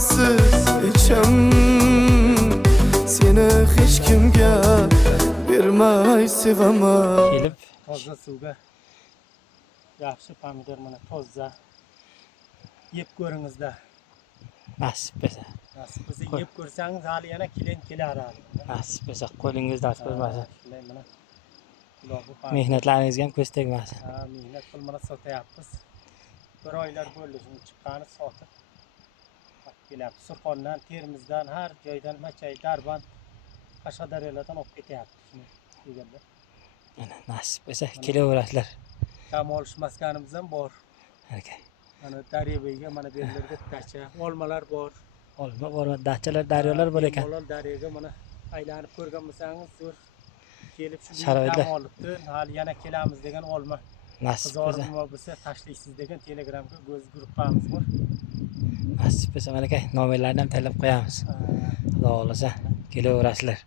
sensiz içem. Seni hech kimga bermay sevaman. Kelib Toza suvga yaxshi pomidor mana toza yeb ko'ringizda. nasib bo'lsa, Nasib bo'lsa yeb ko'rsangiz hali yana kelar hali. nasib bo'lsa qo'lingiz dard ko'rmasin. Shunday mana uloqni Mehnatlaringizga ham ko'z tegmasin. mehnat qilmana sotyapmiz. Bir oylar bo'ldi shuni chiqqani sotib kelyapti. Surxondan, Termizdan, har joydan, Machay, Darband, Qashqadaryolardan olib ketyapti shuni deganda. Mana nasib bo'lsa kelaverasizlar. Dam olish maskanimiz ham bor. Aka. Mana Daryoga mana bu yerlarda dacha, olmalar bor. Olma bor, dachalar, daryolar bor ekan. Olmalar daryoga mana aylanib ko'rgan bo'lsangiz zo'r kelib shu Sharoitlar. dam olibdi. Hali yana kelamiz degan olma. Nasib bo'lsa, Qizorma bo'lsa tashlaysiz degan Telegramga o'z gruppamiz bor. nasib bo'lsa malaka nomerlarni ham tanlab qo'yamiz. Xudo xolasa kelaverasizlar.